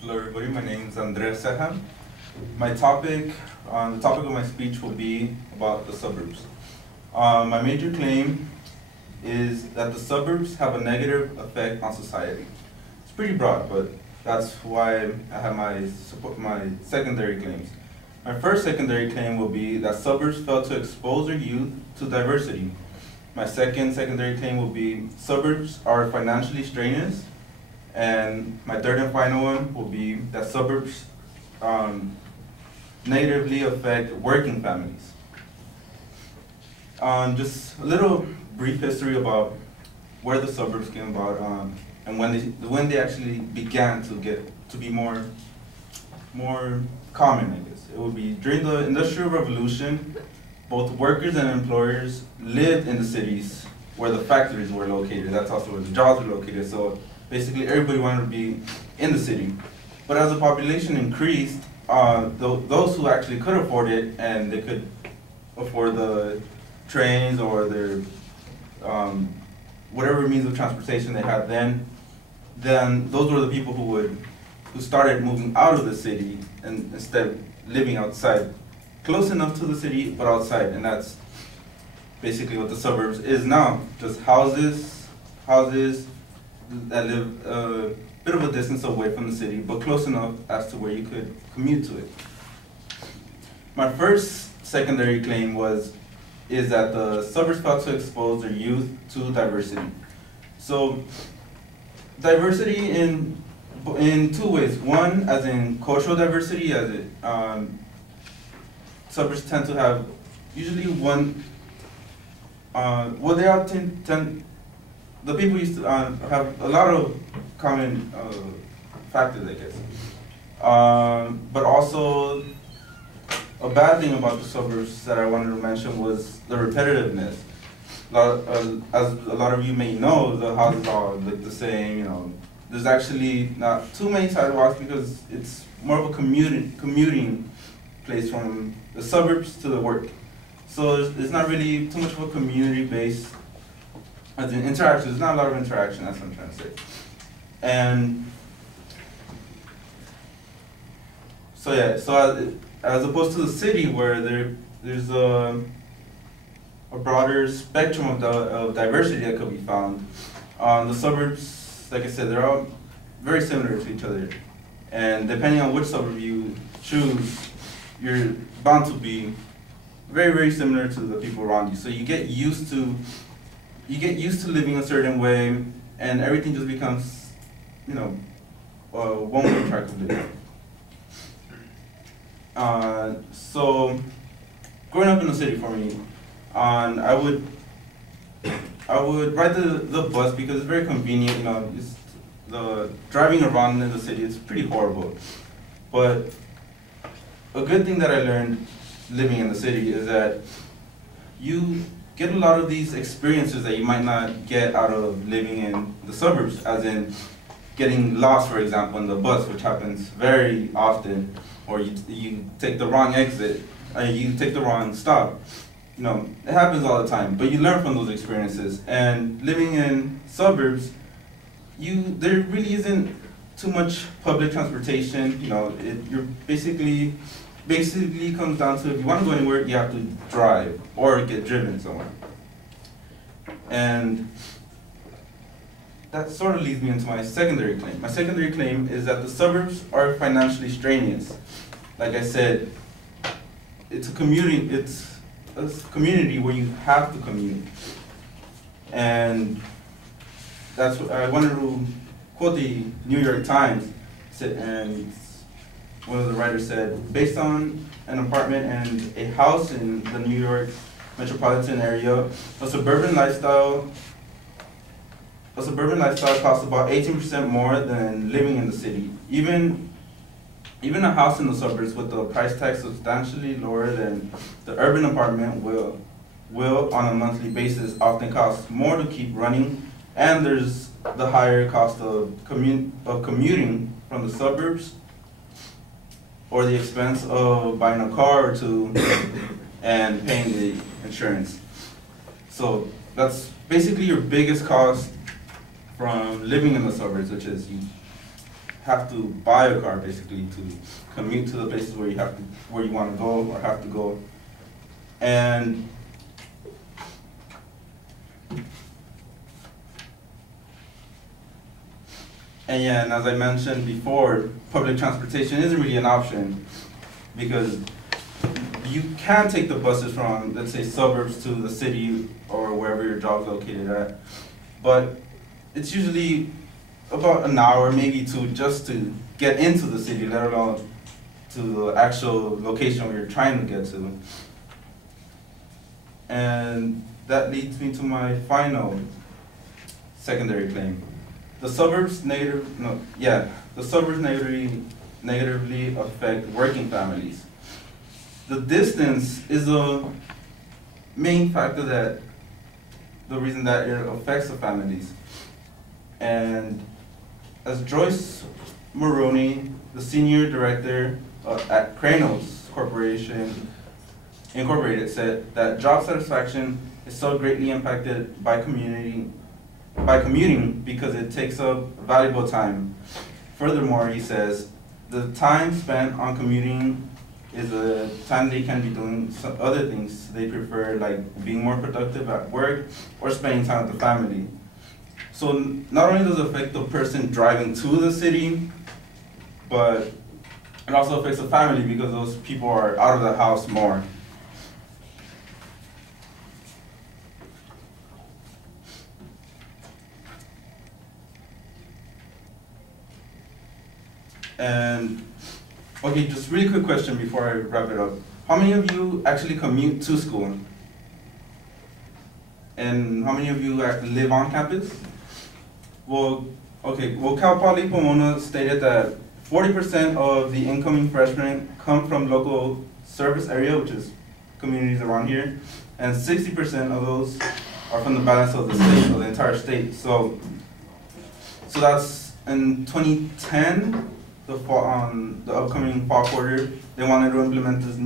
Hello everybody, my name is Andres Sehan. The topic of my speech will be about the suburbs. My major claim is that the suburbs have a negative effect on society. It's pretty broad, but that's why I have my secondary claims. My first secondary claim will be that suburbs fail to expose their youth to diversity. My second secondary claim will be suburbs are financially strenuous. And my third and final one will be that suburbs negatively affect working families. Just a little brief history about where the suburbs came about and when they actually began to be more common, I guess. It would be during the Industrial Revolution. Both workers and employers lived in the cities where the factories were located. That's also where the jobs were located. So basically, everybody wanted to be in the city. But as the population increased, those who actually could afford it and they could afford the trains or their whatever means of transportation they had then those were the people who started moving out of the city and instead living outside, close enough to the city but outside. And that's basically what the suburbs is now, just houses that live a bit of a distance away from the city, but close enough as to where you could commute to it. My first secondary claim is that the suburbs fail to expose their youth to diversity. So, diversity in two ways. One, as in cultural diversity, suburbs tend to have usually one. They all tend. The people used to have a lot of common factors, I guess. But also, a bad thing about the suburbs that I wanted to mention was the repetitiveness. As a lot of you may know, the houses all look the same. There's actually not too many sidewalks because it's more of a commuting place from the suburbs to the work. So it's not really too much of a community-based. As in interaction, there's not a lot of interaction, that's what I'm trying to say. And so yeah, as opposed to the city where there's a broader spectrum of diversity that could be found, the suburbs, like I said, they're all very similar to each other. And depending on which suburb you choose, you're bound to be very, very similar to the people around you. So you get used to living a certain way, and everything just becomes, one-way track of living. So, growing up in the city for me, I would ride the bus because it's very convenient. The driving around in the city is pretty horrible. But a good thing that I learned living in the city is that you get a lot of these experiences that you might not get out of living in the suburbs, as in getting lost, for example, in the bus, which happens very often, or you take the wrong exit, or you take the wrong stop. It happens all the time, but you learn from those experiences. And living in suburbs, there really isn't too much public transportation. You're basically comes down to, if you want to go anywhere, you have to drive or get driven somewhere. And that sort of leads me into my secondary claim. My secondary claim is that the suburbs are financially strenuous. Like I said, it's a community where you have to commute. And that's what I wanted to quote the New York Times, and one of the writers said, based on an apartment and a house in the New York metropolitan area, a suburban lifestyle costs about 18% more than living in the city. Even a house in the suburbs with the price tag substantially lower than the urban apartment will on a monthly basis often cost more to keep running, and there's the higher cost of commuting from the suburbs, or the expense of buying a car or two and paying the insurance. So that's basically your biggest cost from living in the suburbs, which is have to buy a car basically to commute to the places where you want to go or have to go. And yeah, and as I mentioned before, public transportation isn't really an option because you can take the buses from, let's say, suburbs to the city or wherever your job's located at, but it's usually about an hour, maybe two, just to get into the city, let alone to the actual location where you're trying to get to. And that leads me to my final secondary claim. The suburbs negatively affect working families. The distance is the main factor the reason that it affects the families. And as Joyce Maroney, the senior director at Kranos Corporation Incorporated, said that job satisfaction is so greatly impacted by commuting because it takes up valuable time. Furthermore, he says, the time spent on commuting is a time they can be doing some other things they prefer, like being more productive at work or spending time with the family. So not only does it affect the person driving to the city, but it also affects the family because those people are out of the house more. And okay, just really quick question before I wrap it up. How many of you actually commute to school? And how many of you actually live on campus? Well, Cal Poly Pomona stated that 40% of the incoming freshmen come from local service area, which is communities around here, and 60% of those are from the balance of the state, of the entire state. So that's in 2010. The upcoming fall quarter, they wanted to implement this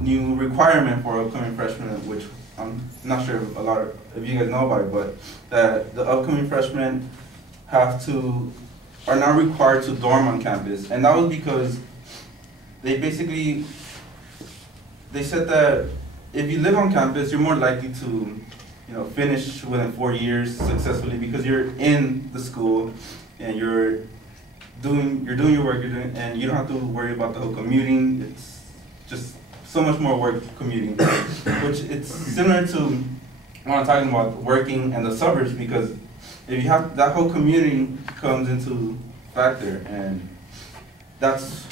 new requirement for upcoming freshmen, which I'm not sure if a lot of you guys know about it, but that the upcoming freshmen are now required to dorm on campus, and that was because they said that if you live on campus, you're more likely to finish within 4 years successfully because you're in the school and you're doing your work, and you don't have to worry about the whole commuting. It's just so much more work commuting, which it's similar to when I'm talking about working and the suburbs, because if you have that whole commuting comes into factor, and that's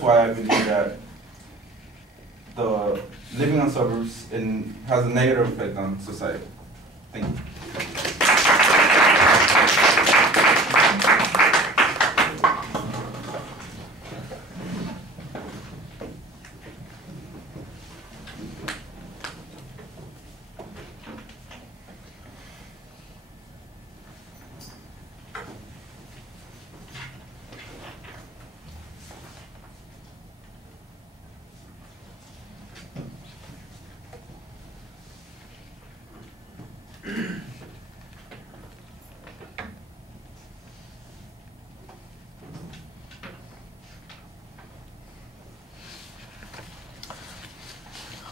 why I believe that the living on suburbs has a negative effect on society. Thank you.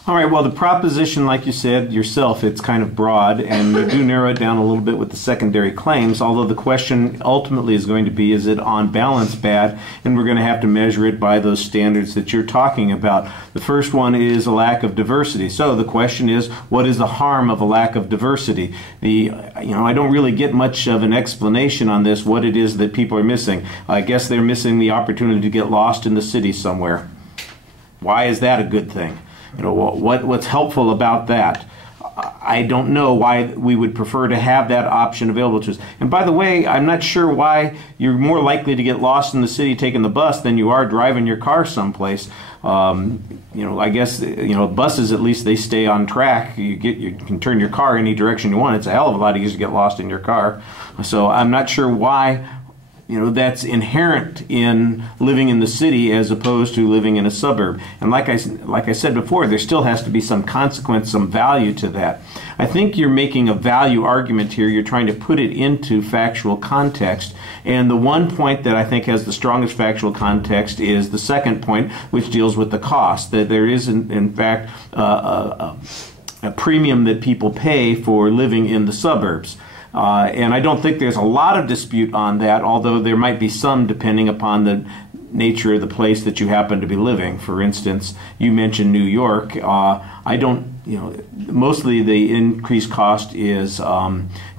All right, well, the proposition, like you said yourself, it's kind of broad, and you do narrow it down a little bit with the secondary claims, although the question ultimately is going to be, is it on balance bad? And we're going to have to measure it by those standards that you're talking about. The first one is a lack of diversity. So the question is, what is the harm of a lack of diversity? I don't really get much of an explanation on this, what it is that people are missing. I guess they're missing the opportunity to get lost in the city somewhere. Why is that a good thing? What's helpful about that? I don't know why we would prefer to have that option available to us. And by the way, I'm not sure why you're more likely to get lost in the city taking the bus than you are driving your car someplace. I guess buses, at least they stay on track. You can turn your car any direction you want. It's a hell of a lot easier to get lost in your car. So I'm not sure why that's inherent in living in the city as opposed to living in a suburb. And like I said before, there still has to be some consequence, some value to that. I think you're making a value argument here. You're trying to put it into factual context. And the one point that I think has the strongest factual context is the second point, which deals with the cost. That there is, in fact, a premium that people pay for living in the suburbs. And I don't think there's a lot of dispute on that, although there might be some depending upon the nature of the place that you happen to be living. For instance, you mentioned New York. I don't, mostly the increased cost is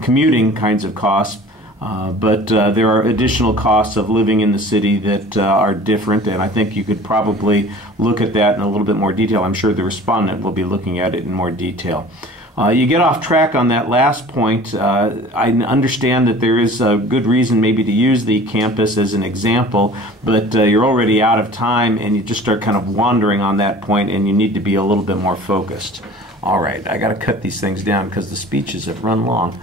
commuting kinds of costs, but there are additional costs of living in the city that are different, and I think you could probably look at that in a little bit more detail. I'm sure the respondent will be looking at it in more detail. You get off track on that last point. I understand that there is a good reason maybe to use the campus as an example, but you're already out of time and you just start kind of wandering on that point, and you need to be a little bit more focused. All right, I got to cut these things down because the speeches have run long.